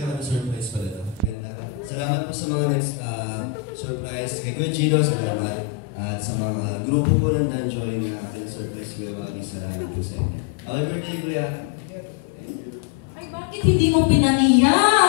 grabe surprise pala ito. Salamat po sa mga next surprise. Kay Kuya Gino, salamat. At sa mga grupo po ng Danjoy na aking surprise, Kuya Wagi, salamat po sa inyo. Happy birthday, Kuya! Ay, bakit hindi mo pinaniya?